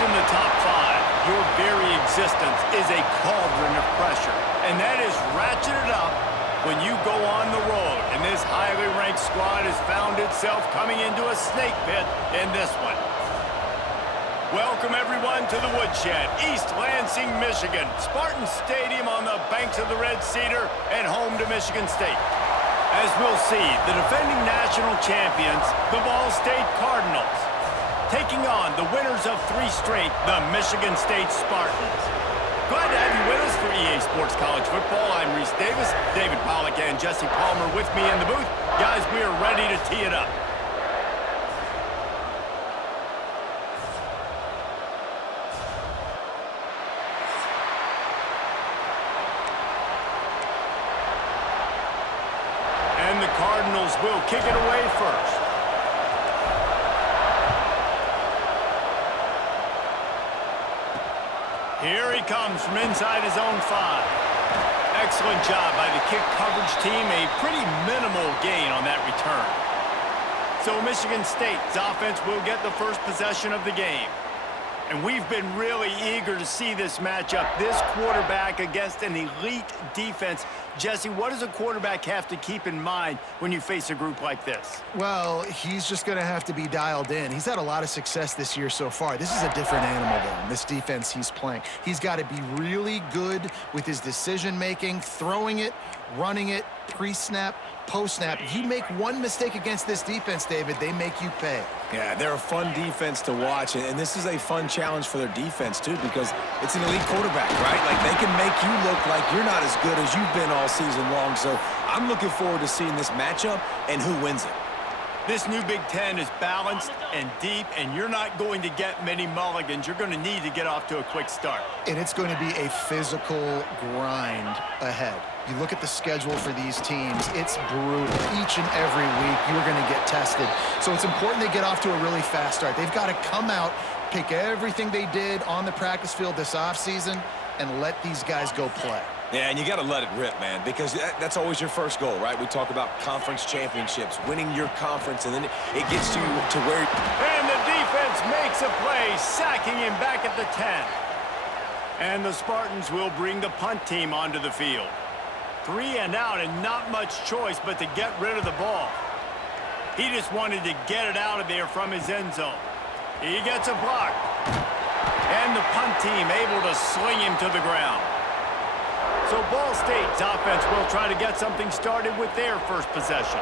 in the top five, your very existence is a cauldron of pressure. And that is ratcheted up when you go on the road. And this highly ranked squad has found itself coming into a snake pit in this one. Welcome, everyone, to the Woodshed, East Lansing, Michigan. Spartan Stadium on the banks of the Red Cedar and home to Michigan State. As we'll see, the defending national champions, the Ball State Cardinals, taking on the winners of 3 straight, the Michigan State Spartans. Glad to have you with us for EA Sports College Football. I'm Reese Davis, David Pollack and Jesse Palmer with me in the booth. Guys, we are ready to tee it up. And the Cardinals will kick it away first. Here he comes from inside his own 5. Excellent job by the kick coverage team. A pretty minimal gain on that return. So Michigan State's offense will get the first possession of the game. And we've been really eager to see this matchup. This quarterback against an elite defense. Jesse, what does a quarterback have to keep in mind when you face a group like this? Well, he's just going to have to be dialed in. He's had a lot of success this year so far. This is a different animal, though, in this defense he's playing. He's got to be really good with his decision-making, throwing it, running it, pre-snap, post-snap. You make one mistake against this defense, David, they make you pay. Yeah, they're a fun defense to watch, and this is a fun challenge for their defense, too, because it's an elite quarterback, right? Like, they can make you look like you're not as good as you've been all season long, so I'm looking forward to seeing this matchup and who wins it. This new Big Ten is balanced and deep, and you're not going to get many mulligans. You're going to need to get off to a quick start. And it's going to be a physical grind ahead. You look at the schedule for these teams, it's brutal. Each and every week, you're going to get tested. So it's important they get off to a really fast start. They've got to come out, pick everything they did on the practice field this offseason, and let these guys go play. Yeah, and you got to let it rip, man, because that's always your first goal, right? We talk about conference championships, winning your conference, and then it gets you to where... And the defense makes a play, sacking him back at the 10. And the Spartans will bring the punt team onto the field. 3 and out, and not much choice but to get rid of the ball. He just wanted to get it out of there from his end zone. He gets a block. And the punt team able to sling him to the ground. So Ball State's offense will try to get something started with their first possession.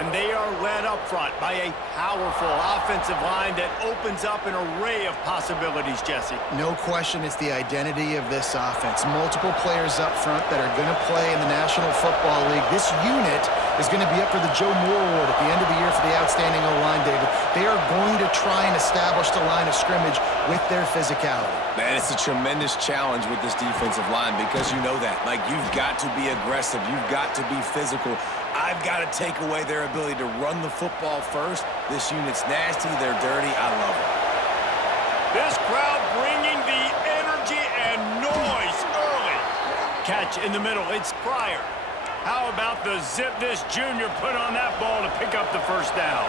And they are led up front by a powerful offensive line that opens up an array of possibilities, Jesse. No question it's the identity of this offense. Multiple players up front that are going to play in the National Football League. This unit is going to be up for the Joe Moore Award at the end of the year for the outstanding O-line, David. They are going to try and establish the line of scrimmage with their physicality. Man, it's a tremendous challenge with this defensive line because you know that. Like, you've got to be aggressive. You've got to be physical. I've got to take away their ability to run the football first. This unit's nasty. They're dirty. I love it. This crowd bringing the energy and noise early. Catch in the middle. It's Pryor. How about the zip this junior put on that ball to pick up the first down?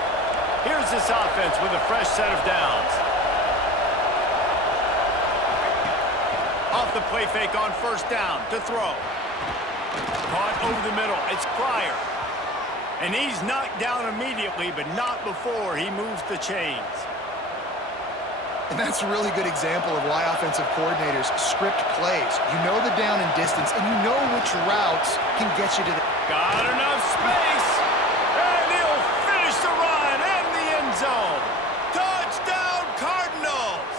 Here's this offense with a fresh set of downs. Off the play fake on first down to throw. Caught over the middle. It's Pryor. And he's knocked down immediately, but not before he moves the chains. And that's a really good example of why offensive coordinators script plays. You know the down and distance, and you know which routes can get you to the... Got enough space. And he'll finish the run and the end zone. Touchdown, Cardinals!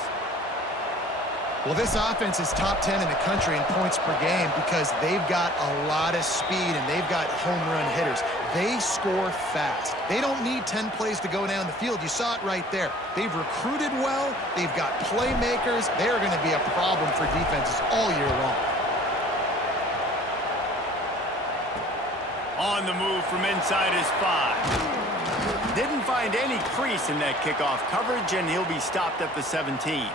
Well, this offense is top 10 in the country in points per game because they've got a lot of speed and they've got home run hitters. They score fast. They don't need 10 plays to go down the field. You saw it right there. They've recruited well. They've got playmakers. They're going to be a problem for defenses all year long. On the move from inside his 5. Didn't find any crease in that kickoff coverage, and he'll be stopped at the 17.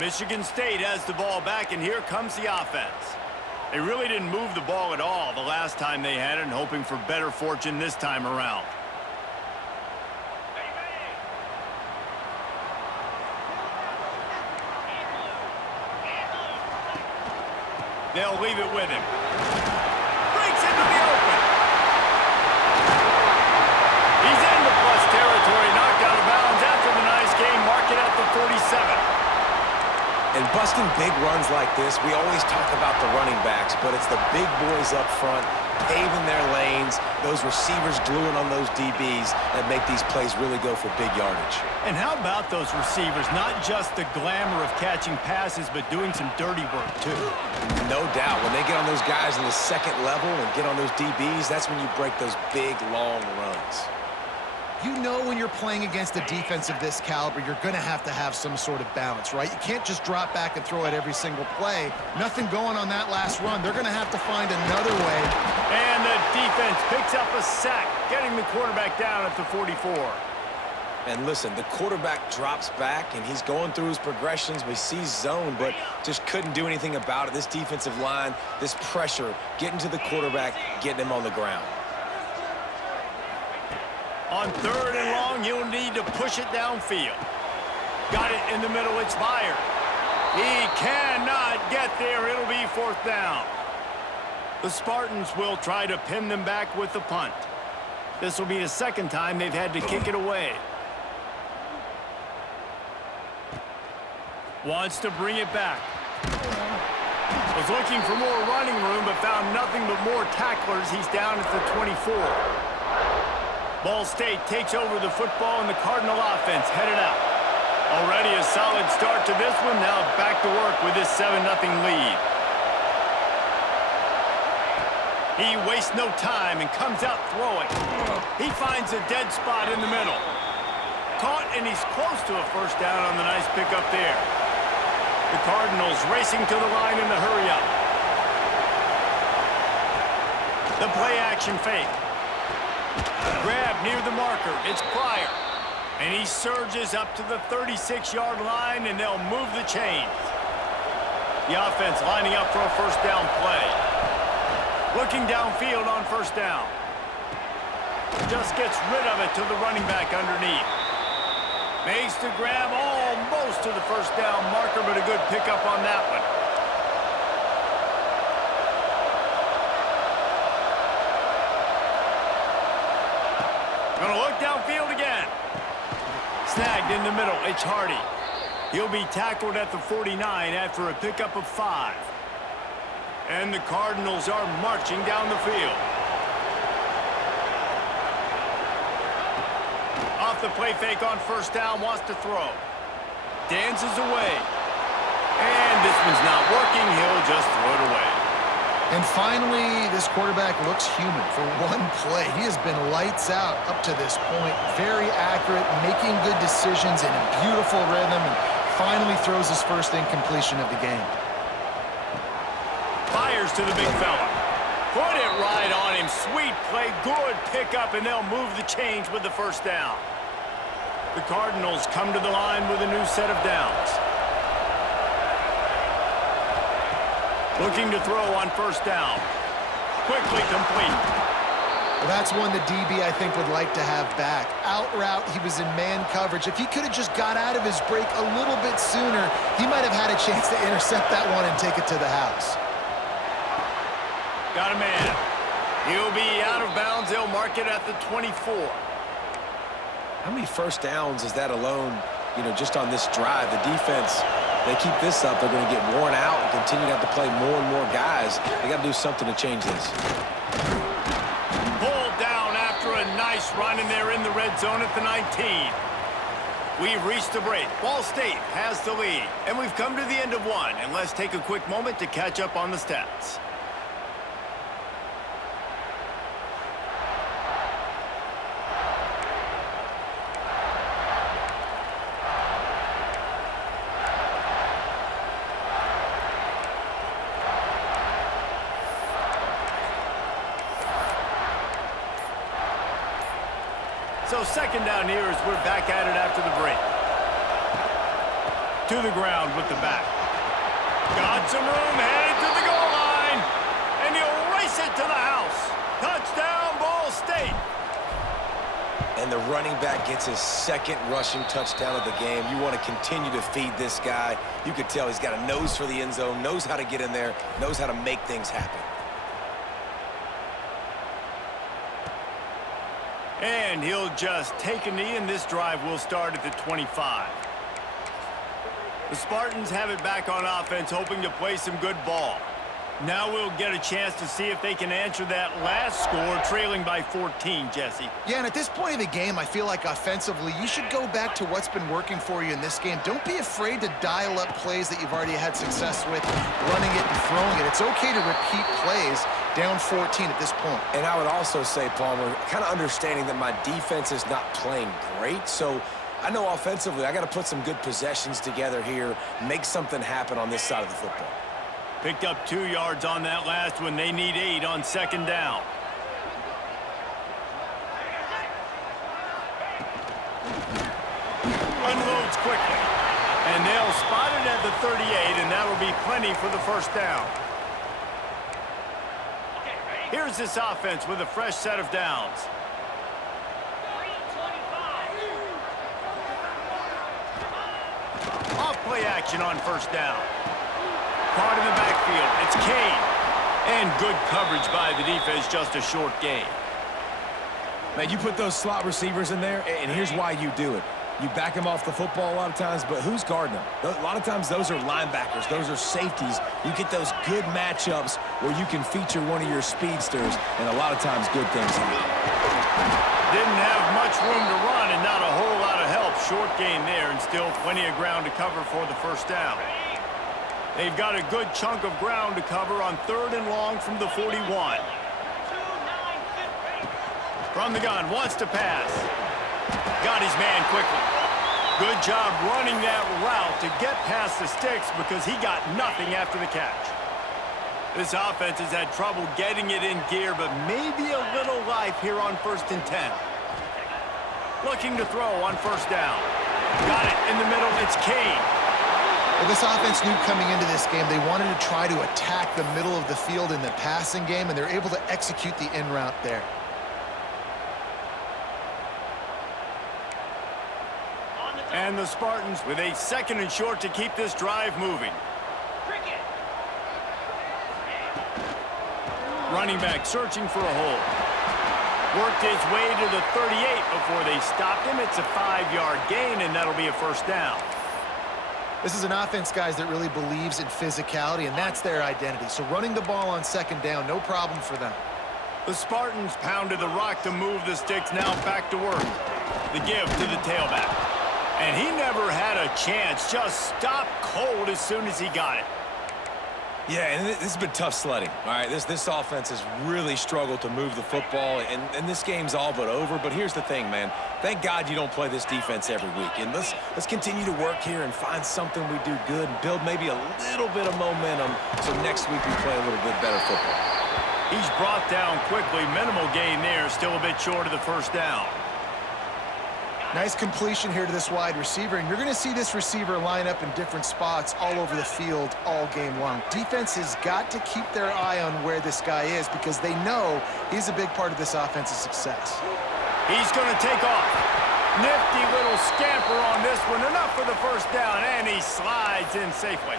Michigan State has the ball back, and here comes the offense. They really didn't move the ball at all the last time they had it, and hoping for better fortune this time around. They'll leave it with him. Breaks into the open. He's into plus territory, knocked out of bounds after the nice game. Mark it at the 47. And busting big runs like this, we always talk about the running backs, but it's the big boys up front, paving their lanes, those receivers gluing on those DBs that make these plays really go for big yardage. And how about those receivers? Not just the glamour of catching passes, but doing some dirty work, too. No doubt. When they get on those guys in the second level and get on those DBs, that's when you break those big, long runs. You know when you're playing against a defense of this caliber, you're going to have some sort of balance, right? You can't just drop back and throw it every single play. Nothing going on that last run. They're going to have to find another way. And the defense picks up a sack, getting the quarterback down at the 44. And listen, the quarterback drops back, and he's going through his progressions. We see zone, but just couldn't do anything about it. This defensive line, this pressure, getting to the quarterback, getting him on the ground. On 3rd and long, you'll need to push it downfield. Got it in the middle, it's Meyer. He cannot get there, it'll be 4th down. The Spartans will try to pin them back with the punt. This will be the second time they've had to kick it away. Wants to bring it back. Was looking for more running room, but found nothing but more tacklers. He's down at the 24. Ball State takes over the football, and the Cardinal offense headed out. Already a solid start to this one. Now back to work with this 7-0 lead. He wastes no time and comes out throwing. He finds a dead spot in the middle. Caught, and he's close to a 1st down on the nice pickup there. The Cardinals racing to the line in the hurry-up. The play-action fake. Grab near the marker. It's Pryor. And he surges up to the 36-yard line, and they'll move the chains. The offense lining up for a 1st down play. Looking downfield on 1st down. Just gets rid of it to the running back underneath. Makes the grab almost to the 1st down marker, but a good pickup on that one. Gonna look downfield again. Snagged in the middle, it's Hardy. He'll be tackled at the 49 after a pickup of 5. And the Cardinals are marching down the field. Off the play fake on 1st down, wants to throw. Dances away. And this one's not working, he'll just throw it away. And finally, this quarterback looks human for one play. He has been lights out up to this point. Very accurate, making good decisions in a beautiful rhythm, and finally throws his first incompletion of the game. Fires to the big fella. Put it right on him. Sweet play, good pickup, and they'll move the chains with the 1st down. The Cardinals come to the line with a new set of downs. Looking to throw on 1st down. Quickly complete. Well, that's one the DB, I think, would like to have back. Out route, he was in man coverage. If he could have just got out of his break a little bit sooner, he might have had a chance to intercept that one and take it to the house. Got a man. He'll be out of bounds. They'll mark it at the 24. How many 1st downs is that alone, just on this drive? The defense, they keep this up, they're going to get worn out and continue to have to play more and more guys. They got to do something to change this. Pulled down after a nice run, and they're in the red zone at the 19. We've reached the break. Ball State has the lead, and we've come to the end of one. And let's take a quick moment to catch up on the stats. So 2nd down here as we're back at it after the break. To the ground with the back. Got some room, headed to the goal line. And he'll race it to the house. Touchdown, Ball State. And the running back gets his second rushing touchdown of the game. You want to continue to feed this guy. You could tell he's got a nose for the end zone, knows how to get in there, knows how to make things happen. And he'll just take a knee, and this drive will start at the 25. The Spartans have it back on offense, hoping to play some good ball. Now we'll get a chance to see if they can answer that last score, trailing by 14, Jesse. Yeah, and at this point of the game, I feel like offensively, you should go back to what's been working for you in this game. Don't be afraid to dial up plays that you've already had success with, running it and throwing it. It's okay to repeat plays down 14 at this point. And I would also say, Palmer, kind of understanding that my defense is not playing great, so I know offensively I got to put some good possessions together here, make something happen on this side of the football. Picked up 2 yards on that last one. They need 8 on second down. Unloads quickly. And they'll spot it at the 38, and that'll be plenty for the first down. Here's this offense with a fresh set of downs. Off play action on first down. Caught in the backfield. It's Kane. And good coverage by the defense, just a short gain. Man, you put those slot receivers in there, and here's why you do it. You back them off the football a lot of times, but who's guarding them? A lot of times those are linebackers. Those are safeties. You get those good matchups where you can feature one of your speedsters, and a lot of times good things happen. Didn't have much room to run and not a whole lot of help. Short gain there, and still plenty of ground to cover for the first down. They've got a good chunk of ground to cover on 3rd and long from the 41. From the gun, wants to pass. Got his man quickly. Good job running that route to get past the sticks because he got nothing after the catch. This offense has had trouble getting it in gear, but maybe a little life here on 1st and 10. Looking to throw on first down. Got it in the middle. It's Kane. Well, this offense knew coming into this game they wanted to try to attack the middle of the field in the passing game, and they're able to execute the in route there. And the Spartans with a 2nd and short to keep this drive moving. Running back searching for a hole. Worked his way to the 38 before they stopped him. It's a 5-yard gain, and that'll be a first down. This is an offense, guys, that really believes in physicality, and that's their identity. So running the ball on 2nd down, no problem for them. The Spartans pounded the rock to move the sticks. Now back to work. The give to the tailback. And he never had a chance. Just stopped cold as soon as he got it. Yeah, and this has been tough sledding. All right, this offense has really struggled to move the football, and this game's all but over. But here's the thing, man. Thank God you don't play this defense every week. And let's continue to work here and find something we do good and build maybe a little bit of momentum so next week we play a little bit better football. He's brought down quickly. Minimal gain there. Still a bit short of the first down. Nice completion here to this wide receiver, and you're going to see this receiver line up in different spots all over the field all game long. Defense has got to keep their eye on where this guy is because they know he's a big part of this offense's success. He's going to take off. Nifty little scamper on this one. Enough for the first down, and he slides in safely.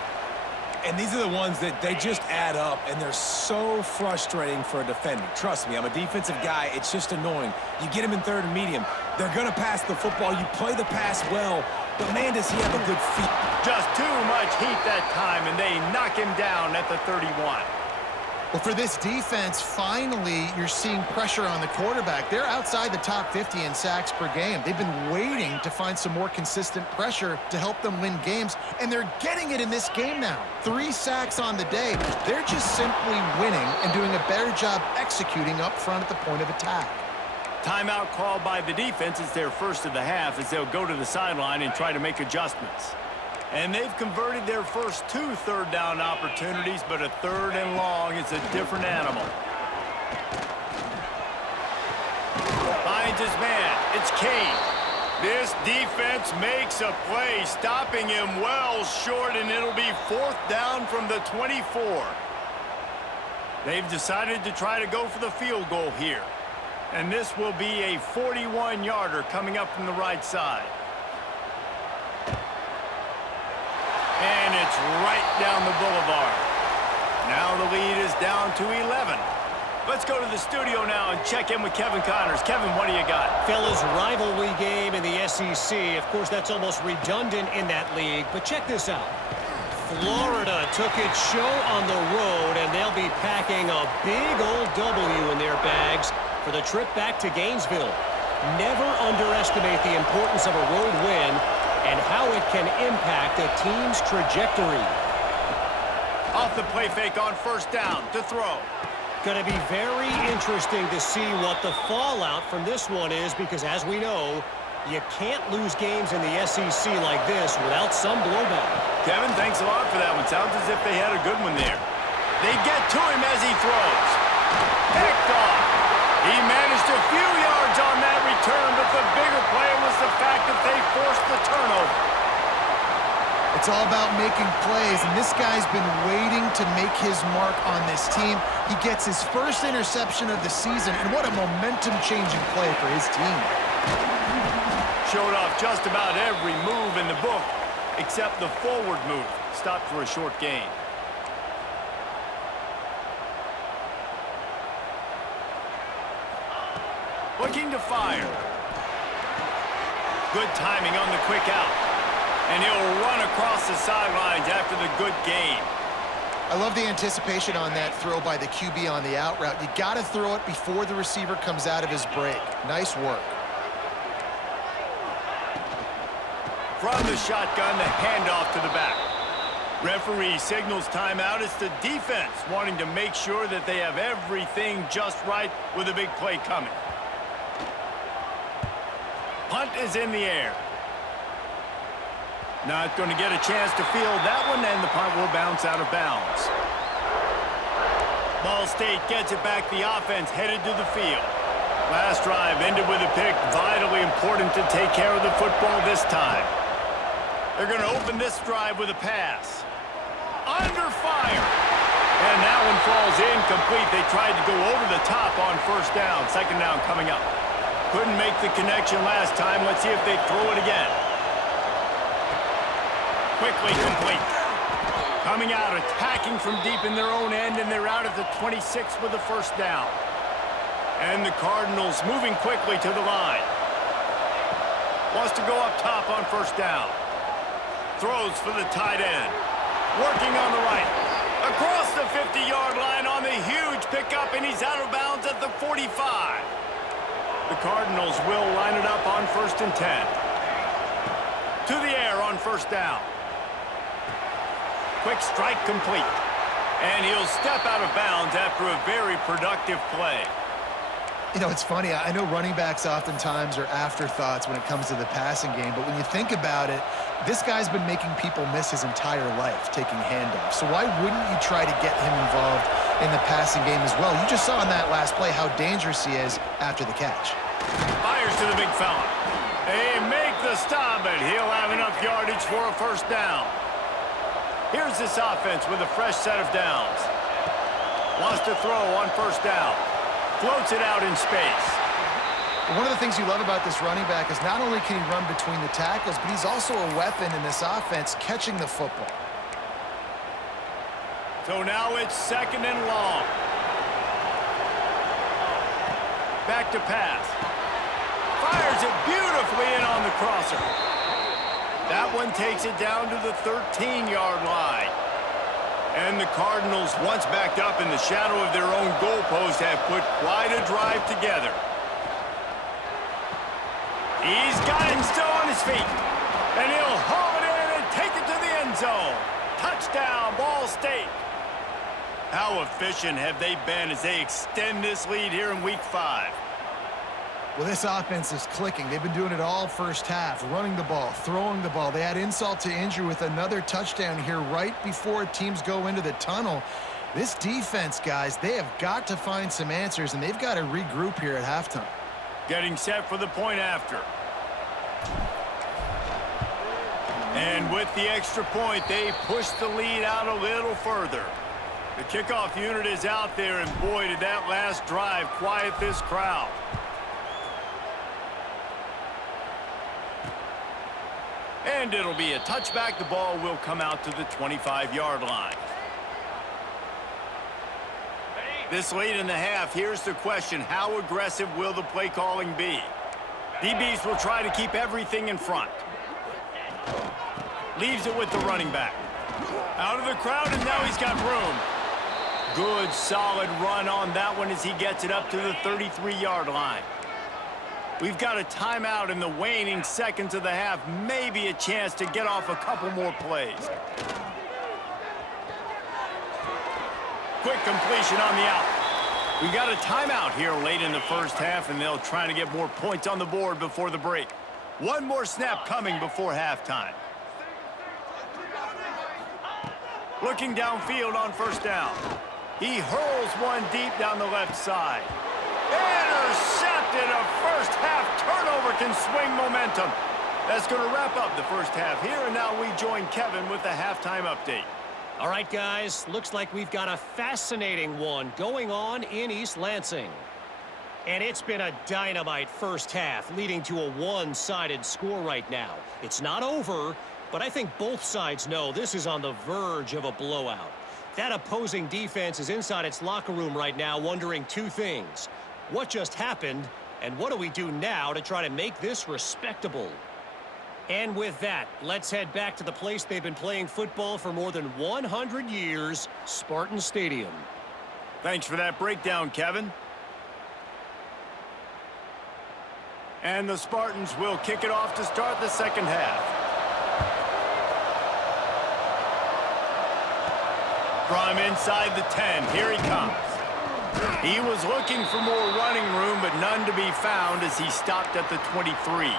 And these are the ones that they just add up, and they're so frustrating for a defender. Trust me, I'm a defensive guy. It's just annoying. You get him in 3rd and medium. They're going to pass the football. You play the pass well, but, man, does he have a good feet. Just too much heat that time, and they knock him down at the 31. Well, for this defense, finally, you're seeing pressure on the quarterback. They're outside the top 50 in sacks per game. They've been waiting to find some more consistent pressure to help them win games, and they're getting it in this game now. 3 sacks on the day. They're just simply winning and doing a better job executing up front at the point of attack. Timeout called by the defense is their first of the half as they'll go to the sideline and try to make adjustments. And they've converted their first 2 3rd down opportunities, but a 3rd and long is a different animal. Finds his man. It's Kane. This defense makes a play, stopping him well short, and it'll be 4th down from the 24. They've decided to try to go for the field goal here. And this will be a 41-yarder coming up from the right side. And it's right down the boulevard. Now the lead is down to 11. Let's go to the studio now and check in with Kevin Connors. Kevin, what do you got? Fellas, rivalry game in the SEC. Of course, that's almost redundant in that league. But check this out. Florida took its show on the road, and they'll be packing a big old W in their bags for the trip back to Gainesville. Never underestimate the importance of a road win and how it can impact a team's trajectory. Off the play fake on first down to throw. Going to be very interesting to see what the fallout from this one is because, as we know, you can't lose games in the SEC like this without some blowback. Kevin, thanks a lot for that one. Sounds as if they had a good one there. They get to him as he throws. Picked off. He managed a few yards on that return, but the bigger play was the fact that they forced the turnover. It's all about making plays, and this guy's been waiting to make his mark on this team. He gets his first interception of the season, and what a momentum-changing play for his team. Showed off just about every move in the book, except the forward move. Stopped for a short gain. Looking to fire. Good timing on the quick out. And he'll run across the sidelines after the good gain. I love the anticipation on that throw by the QB on the out route. You got to throw it before the receiver comes out of his break. Nice work. From the shotgun, the handoff to the back. Referee signals timeout. It's the defense wanting to make sure that they have everything just right with a big play coming. Punt is in the air. Not going to get a chance to field that one, and the punt will bounce out of bounds. Ball State gets it back. The offense headed to the field. Last drive ended with a pick. Vitally important to take care of the football this time. They're going to open this drive with a pass. Under fire. And that one falls incomplete. They tried to go over the top on first down. Second down coming up. Couldn't make the connection last time. Let's see if they throw it again. Quickly complete. Coming out, attacking from deep in their own end, and they're out at the 26 with the first down. And the Cardinals moving quickly to the line. Wants to go up top on first down. Throws for the tight end. Working on the right. Across the 50-yard line on the huge pickup, and he's out of bounds at the 45. The Cardinals will line it up on 1st and 10. To the air on first down. Quick strike complete. And he'll step out of bounds after a very productive play. You know, it's funny. I know running backs oftentimes are afterthoughts when it comes to the passing game, but when you think about it, this guy's been making people miss his entire life taking handoffs. So why wouldn't you try to get him involved in the passing game as well? You just saw in that last play how dangerous he is after the catch. Fires to the big fella. They make the stop, but he'll have enough yardage for a first down. Here's this offense with a fresh set of downs. Wants to throw on first down. Floats it out in space. One of the things you love about this running back is not only can he run between the tackles, but he's also a weapon in this offense catching the football. So now it's 2nd and long. Back to pass. Fires it beautifully in on the crosser. That one takes it down to the 13-yard line. And the Cardinals, once backed up in the shadow of their own goalpost, have put quite a drive together. He's got him still on his feet. And he'll haul it in and take it to the end zone. Touchdown, Ball State. How efficient have they been as they extend this lead here in Week 5? Well, this offense is clicking. They've been doing it all first half, running the ball, throwing the ball. They had insult to injury with another touchdown here right before teams go into the tunnel. This defense, guys, they have got to find some answers, and they've got to regroup here at halftime. Getting set for the point after. And with the extra point, they push the lead out a little further. The kickoff unit is out there, and boy, did that last drive quiet this crowd. And it'll be a touchback. The ball will come out to the 25-yard line. This late in the half, here's the question. How aggressive will the play calling be? DBs will try to keep everything in front. Leaves it with the running back. Out of the crowd, and now he's got room. Good, solid run on that one as he gets it up to the 33-yard line. We've got a timeout in the waning seconds of the half. Maybe a chance to get off a couple more plays. Quick completion on the out. We got a timeout here late in the first half, and they'll try to get more points on the board before the break. One more snap coming before halftime. Looking downfield on first down. He hurls one deep down the left side. Intercepted. A first half turnover can swing momentum. That's going to wrap up the first half here, and now we join Kevin with the halftime update. All right, guys, looks like we've got a fascinating one going on in East Lansing. And it's been a dynamite first half, leading to a one-sided score right now. It's not over, but I think both sides know this is on the verge of a blowout. That opposing defense is inside its locker room right now wondering two things. What just happened, and what do we do now to try to make this respectable? And with that, let's head back to the place they've been playing football for more than 100 years, Spartan Stadium. Thanks for that breakdown, Kevin. And the Spartans will kick it off to start the second half. From inside the 10, here he comes. He was looking for more running room, but none to be found as he stopped at the 23.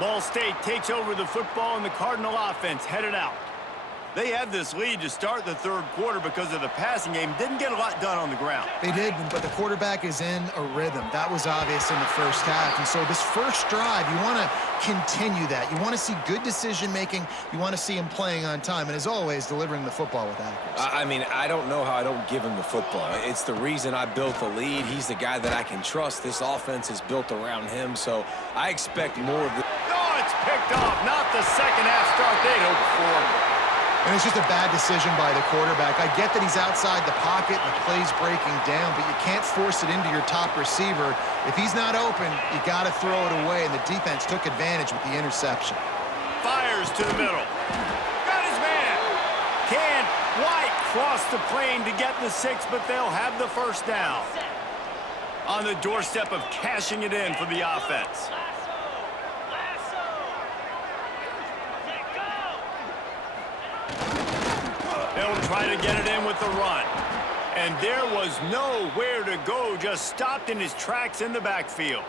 Ball State takes over the football, and the Cardinal offense headed out. They had this lead to start the third quarter because of the passing game. Didn't get a lot done on the ground. They did, but the quarterback is in a rhythm. That was obvious in the first half. And so this first drive, you want to continue that. You want to see good decision-making. You want to see him playing on time. And as always, delivering the football with accuracy. I mean, I don't know how I don't give him the football. It's the reason I built the lead. He's the guy that I can trust. This offense is built around him, so I expect more of the... Oh, it's picked off. Not the second half start they'd hoped for. And it's just a bad decision by the quarterback. I get that he's outside the pocket and the play's breaking down, but you can't force it into your top receiver. If he's not open, you got to throw it away, and the defense took advantage with the interception. Fires to the middle. Got his man. Can't quite cross the plane to get the 6, but they'll have the first down. On the doorstep of cashing it in for the offense. They'll try to get it in with the run. And there was nowhere to go, just stopped in his tracks in the backfield.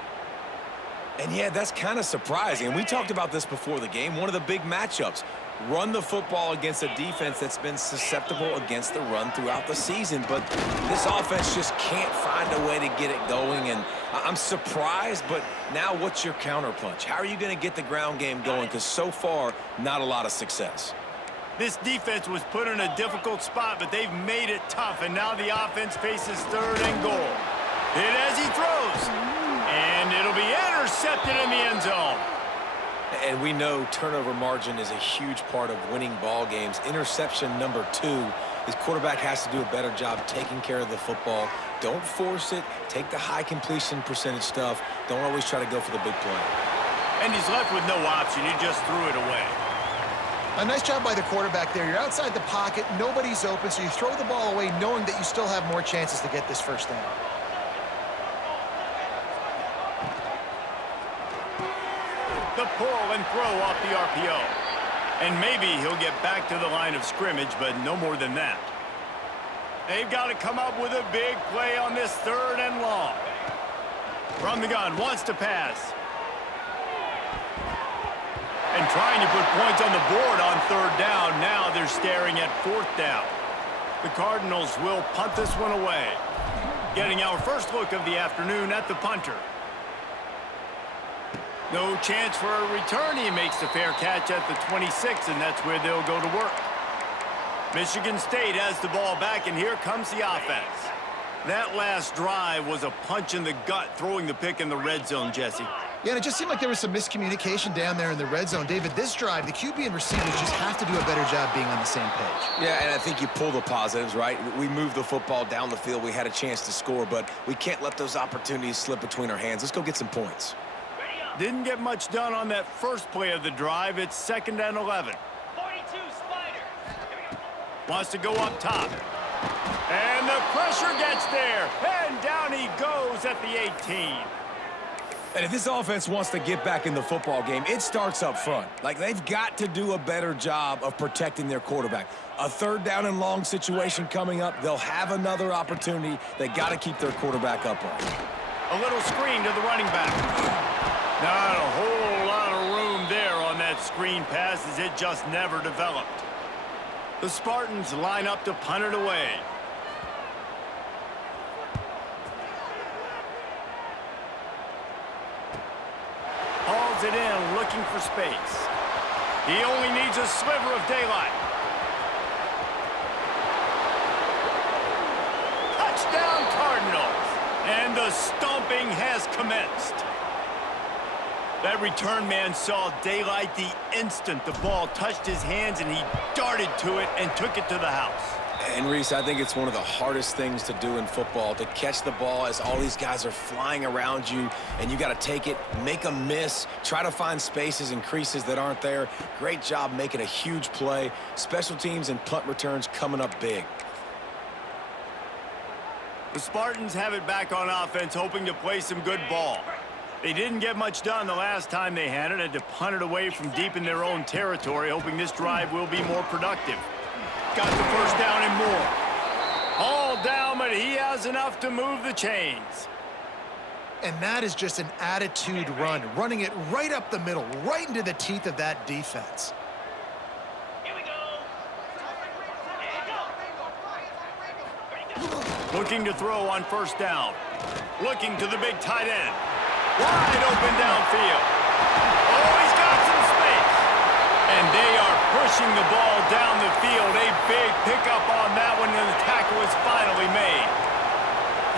And yeah, that's kind of surprising. And we talked about this before the game. One of the big matchups. Run the football against a defense that's been susceptible against the run throughout the season. But this offense just can't find a way to get it going. And I'm surprised, but now what's your counterpunch? How are you going to get the ground game going? Because so far, not a lot of success. This defense was put in a difficult spot, but they've made it tough, and now the offense faces third and goal. Hit as he throws, and it'll be intercepted in the end zone. And we know turnover margin is a huge part of winning ball games. Interception number 2. His quarterback has to do a better job taking care of the football. Don't force it. Take the high completion percentage stuff. Don't always try to go for the big play. And he's left with no option. He just threw it away. A nice job by the quarterback there. You're outside the pocket, nobody's open, so you throw the ball away knowing that you still have more chances to get this first down. The pull and throw off the RPO. And maybe he'll get back to the line of scrimmage, but no more than that. They've got to come up with a big play on this third and long. From the gun, wants to pass. And trying to put points on the board on third down. Now they're staring at fourth down. The Cardinals will punt this one away. Getting our first look of the afternoon at the punter. No chance for a return. He makes the fair catch at the 26, and that's where they'll go to work. Michigan State has the ball back, and here comes the offense. That last drive was a punch in the gut, throwing the pick in the red zone, Jesse. Yeah, and it just seemed like there was some miscommunication down there in the red zone. David, this drive, the QB and receivers just have to do a better job being on the same page. Yeah, and I think you pull the positives, right? We moved the football down the field. We had a chance to score, but we can't let those opportunities slip between our hands. Let's go get some points. Didn't get much done on that first play of the drive. It's 2nd and 11. 42, Spider. Wants to go up top. And the pressure gets there. And down he goes at the 18. And if this offense wants to get back in the football game, it starts up front. Like, they've got to do a better job of protecting their quarterback. A 3rd down and long situation coming up. They'll have another opportunity. They got to keep their quarterback upright. A little screen to the running back. Not a whole lot of room there on that screen pass as it just never developed. The Spartans line up to punt it away. Hauls it in, looking for space. He only needs a sliver of daylight. Touchdown, Cardinals! And the stomping has commenced. That return man saw daylight the instant the ball touched his hands, and he darted to it and took it to the house. And, Reese, I think it's one of the hardest things to do in football, to catch the ball as all these guys are flying around you, and you got to take it, make a miss, try to find spaces and creases that aren't there. Great job making a huge play. Special teams and punt returns coming up big. The Spartans have it back on offense, hoping to play some good ball. They didn't get much done the last time they had it, had to punt it away from deep in their own territory, hoping this drive will be more productive. Got the first down and more. All down, but he has enough to move the chains. And that is just an attitude run, running it right up the middle, right into the teeth of that defense. Here we go. Looking to throw on first down. Looking to the big tight end. Wide open downfield. Oh, he's got some space. And they are pushing the ball down the field. A big pickup on that one, and the tackle is finally made.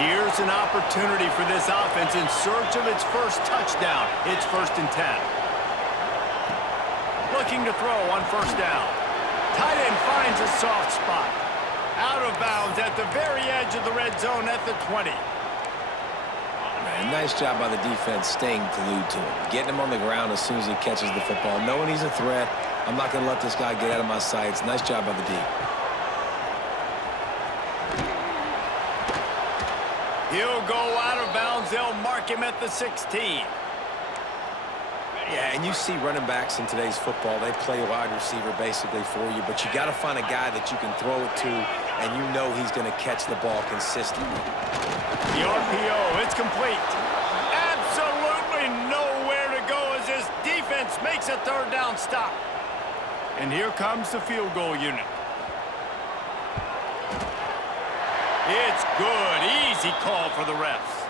Here's an opportunity for this offense in search of its first touchdown. It's 1st and 10. Looking to throw on first down. Tight end finds a soft spot. Out of bounds at the very edge of the red zone at the 20. Man, nice job by the defense staying glued to him, getting him on the ground as soon as he catches the football, knowing he's a threat. I'm not going to let this guy get out of my sights. Nice job by the D. He'll go out of bounds. They'll mark him at the 16. Yeah, and you see running backs in today's football, they play wide receiver basically for you, but you got to find a guy that you can throw it to, and you know he's going to catch the ball consistently. The RPO, it's complete. Absolutely nowhere to go as this defense makes a 3rd down stop. And here comes the field goal unit. It's good. Easy call for the refs.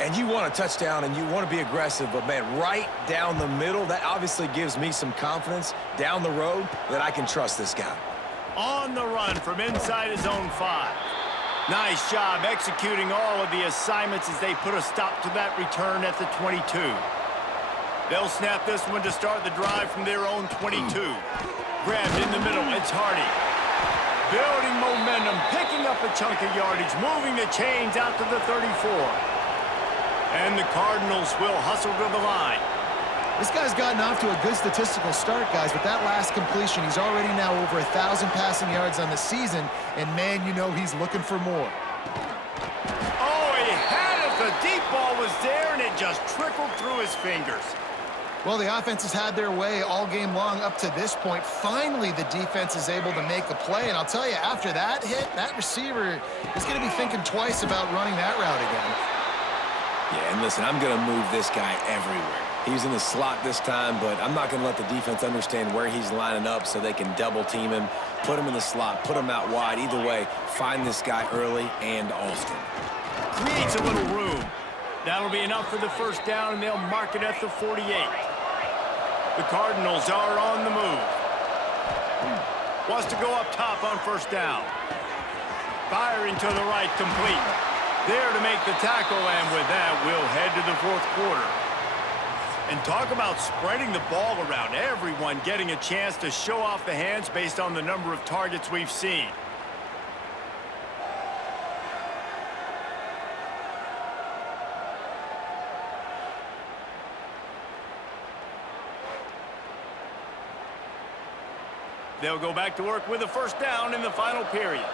And you want a touchdown and you want to be aggressive, but, man, right down the middle, that obviously gives me some confidence down the road that I can trust this guy. On the run from inside his own 5. Nice job executing all of the assignments as they put a stop to that return at the 22. They'll snap this one to start the drive from their own 22. Grabbed in the middle, it's Hardy. Building momentum, picking up a chunk of yardage, moving the chains out to the 34. And the Cardinals will hustle to the line. This guy's gotten off to a good statistical start, guys. With that last completion, he's already now over 1,000 passing yards on the season, and, man, you know he's looking for more. Oh, he had it. The deep ball was there, and it just trickled through his fingers. Well, the offense has had their way all game long up to this point. Finally, the defense is able to make a play, and I'll tell you, after that hit, that receiver is going to be thinking twice about running that route again. Yeah, and listen, I'm going to move this guy everywhere. He's in the slot this time, but I'm not going to let the defense understand where he's lining up so they can double-team him, put him in the slot, put him out wide. Either way, find this guy early and often. Creates a little room. That'll be enough for the first down, and they'll mark it at the 48. The Cardinals are on the move. Wants to go up top on first down. Firing to the right, complete. there to make the tackle, and with that, we'll head to the fourth quarter. And talk about spreading the ball around, everyone getting a chance to show off the hands based on the number of targets we've seen. They'll go back to work with a first down in the final period.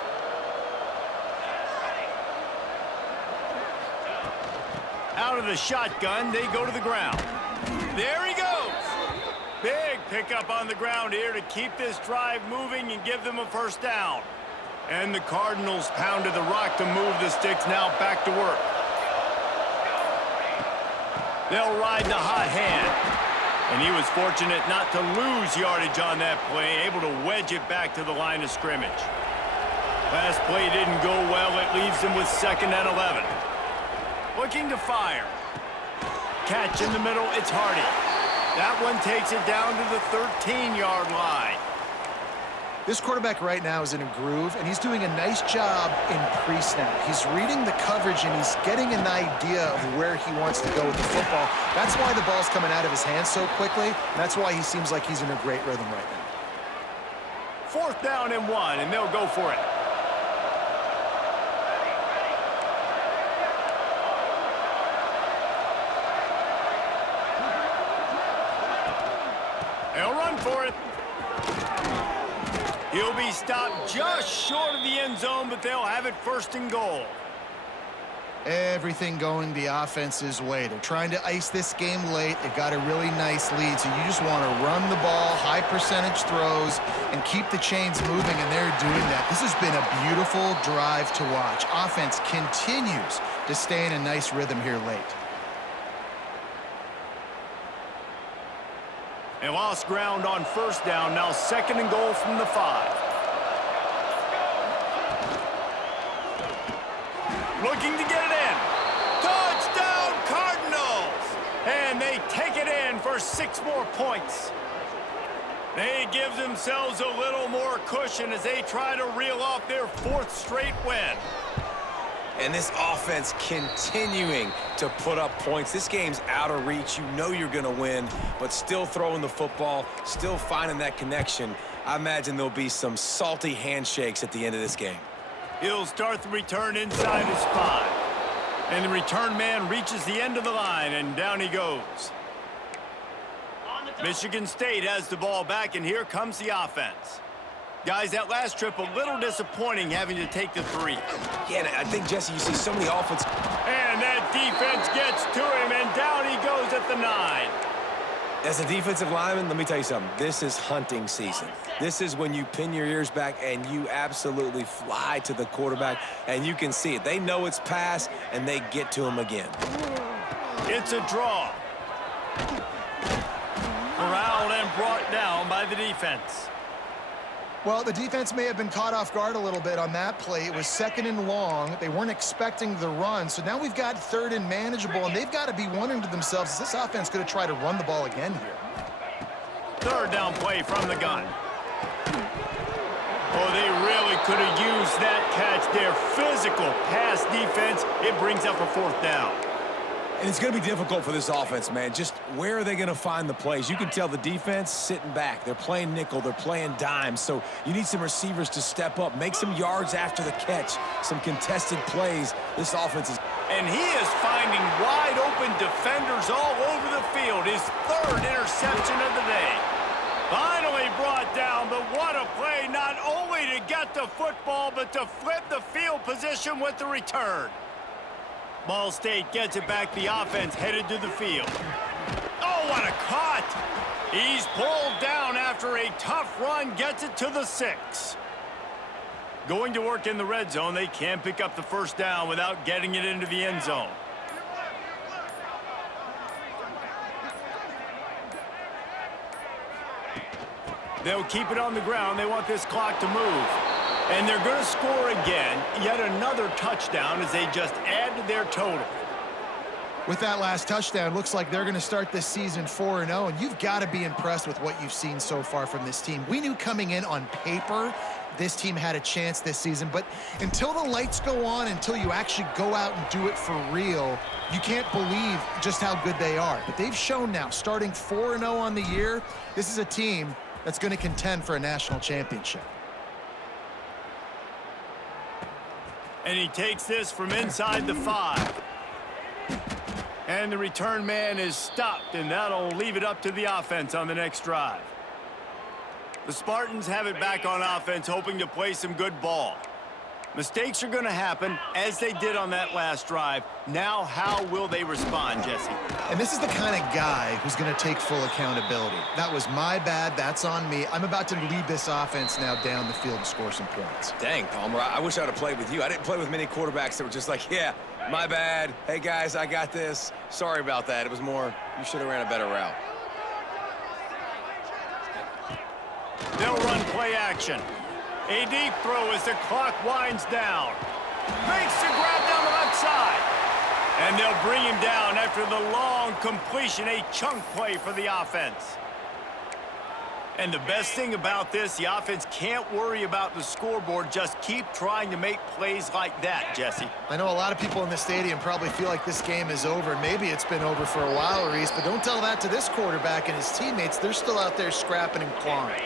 Out of the shotgun, they go to the ground. There he goes. Big pickup on the ground here to keep this drive moving and give them a first down. And the Cardinals pounded the rock to move the sticks, now back to work. They'll ride the hot hand. And he was fortunate not to lose yardage on that play, able to wedge it back to the line of scrimmage. Last play didn't go well. It leaves him with 2nd and 11. Looking to fire. Catch in the middle. It's Hardy. That one takes it down to the 13-yard line. This quarterback right now is in a groove, and he's doing a nice job in pre-snap. He's reading the coverage, and he's getting an idea of where he wants to go with the football. That's why the ball's coming out of his hands so quickly, and that's why he seems like he's in a great rhythm right now. 4th down and 1, and they'll go for it. They'll run for it. He'll be stopped just short of the end zone, but they'll have it 1st and goal. Everything going the offense's way. They're trying to ice this game late. They've got a really nice lead, so you just want to run the ball, high percentage throws, and keep the chains moving, and they're doing that. This has been a beautiful drive to watch. Offense continues to stay in a nice rhythm here late. They lost ground on 1st down, now 2nd and goal from the 5. Looking to get it in. Touchdown, Cardinals! And they take it in for 6 more points. They give themselves a little more cushion as they try to reel off their 4th straight win. And this offense continuing to put up points. This game's out of reach. You know you're going to win, but still throwing the football, still finding that connection. I imagine there'll be some salty handshakes at the end of this game. He'll start the return inside his 5. And the return man reaches the end of the line, and down he goes. Michigan State has the ball back, and here comes the offense. Guys, that last trip a little disappointing having to take the 3. Yeah, I think, Jesse, you see so many offense. And that defense gets to him, and down he goes at the 9. As a defensive lineman, let me tell you something. This is hunting season. This is when you pin your ears back and you absolutely fly to the quarterback, and you can see it. They know it's pass, and they get to him again. It's a draw. Corralled and brought down by the defense. Well, the defense may have been caught off guard a little bit on that play. It was 2nd and long. They weren't expecting the run. So now we've got 3rd and manageable, and they've got to be wondering to themselves, is this offense going to try to run the ball again here? 3rd down play from the gun. Oh, they really could have used that catch there. Physical pass defense. It brings up a 4th down. And it's going to be difficult for this offense, man. Just where are they going to find the plays? You can tell the defense sitting back. They're playing nickel. They're playing dime. So you need some receivers to step up, make some yards after the catch, some contested plays. This offense is... And he is finding wide open defenders all over the field. His 3rd interception of the day. Finally brought down, but what a play, not only to get the football, but to flip the field position with the return. Ball State gets it back. The offense headed to the field. Oh, what a cut! He's pulled down after a tough run, gets it to the 6. Going to work in the red zone. They can't pick up the 1st down without getting it into the end zone. They'll keep it on the ground. They want this clock to move. And they're going to score again. Yet another touchdown as they just add to their total. With that last touchdown, looks like they're going to start this season 4-0, and you've got to be impressed with what you've seen so far from this team. We knew coming in on paper this team had a chance this season, but until the lights go on, until you actually go out and do it for real, you can't believe just how good they are. But they've shown now, starting 4-0 on the year, this is a team that's going to contend for a national championship. And he takes this from inside the 5. And the return man is stopped, and that'll leave it up to the offense on the next drive. The Spartans have it back on offense, hoping to play some good ball. Mistakes are going to happen, as they did on that last drive. Now, how will they respond, Jesse? And this is the kind of guy who's going to take full accountability. That was my bad. That's on me. I'm about to lead this offense now down the field and score some points. Dang, Palmer, I wish I would have played with you. I didn't play with many quarterbacks that were just like, yeah, my bad. Hey, guys, I got this. Sorry about that. It was more, you should have ran a better route. They'll run play action. A deep throw as the clock winds down. Makes the grab down the left side. And they'll bring him down after the long completion, a chunk play for the offense. And the best thing about this, the offense can't worry about the scoreboard. Just keep trying to make plays like that, Jesse. I know a lot of people in the stadium probably feel like this game is over. Maybe it's been over for a while, Reese, but don't tell that to this quarterback and his teammates. They're still out there scrapping and clawing.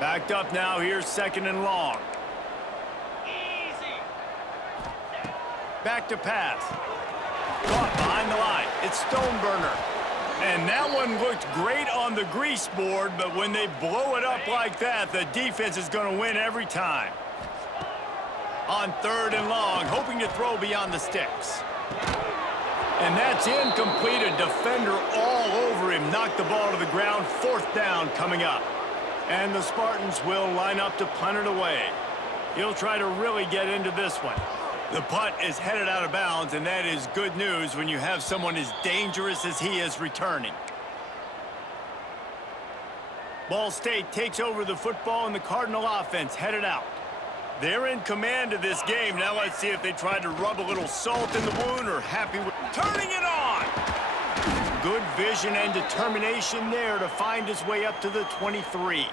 Backed up now, here's 2nd and long. Easy. Back to pass. Caught behind the line. It's Stoneburner. And that one looked great on the grease board, but when they blow it up like that, the defense is going to win every time. On 3rd and long, hoping to throw beyond the sticks. And that's incomplete. A defender all over him. Knocked the ball to the ground. 4th down coming up. And the Spartans will line up to punt it away. He'll try to really get into this one. The punt is headed out of bounds, and that is good news when you have someone as dangerous as he is returning. Ball State takes over the football, and the Cardinal offense headed out. They're in command of this game. Now let's see if they try to rub a little salt in the wound or happy with turning it on. Good vision and determination there to find his way up to the 23.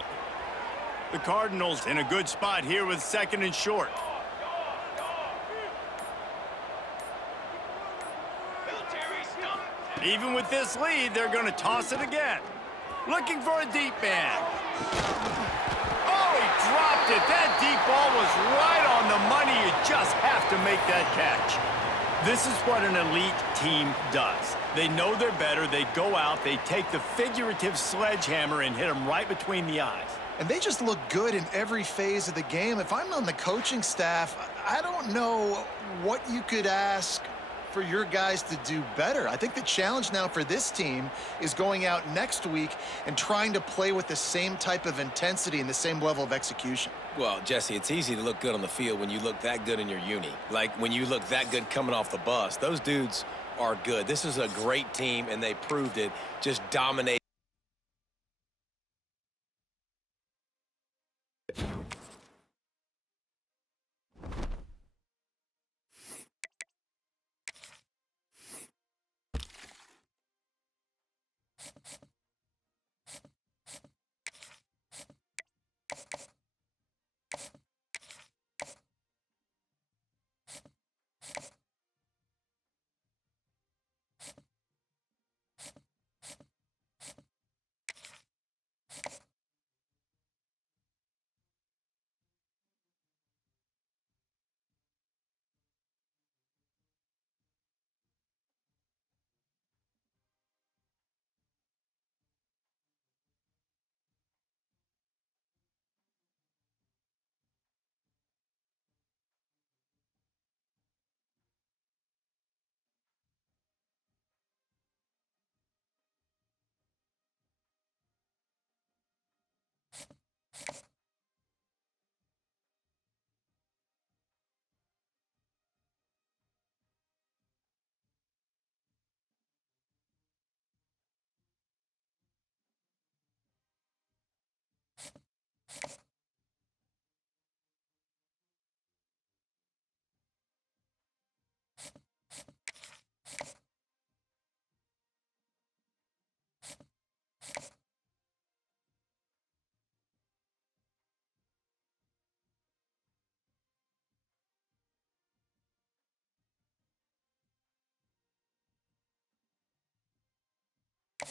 The Cardinals in a good spot here with 2nd and short. Even with this lead, they're going to toss it again. Looking for a deep man. Oh, he dropped it. That deep ball was right on the money. You just have to make that catch. This is what an elite team does. They know they're better. They go out, they take the figurative sledgehammer and hit them right between the eyes. And they just look good in every phase of the game. If I'm on the coaching staff, I don't know what you could ask for your guys to do better. I think the challenge now for this team is going out next week and trying to play with the same type of intensity and the same level of execution. Well, Jesse, it's easy to look good on the field when you look that good in your uni. Like when you look that good coming off the bus. Those dudes are good. This is a great team, and they proved it. Just dominate. you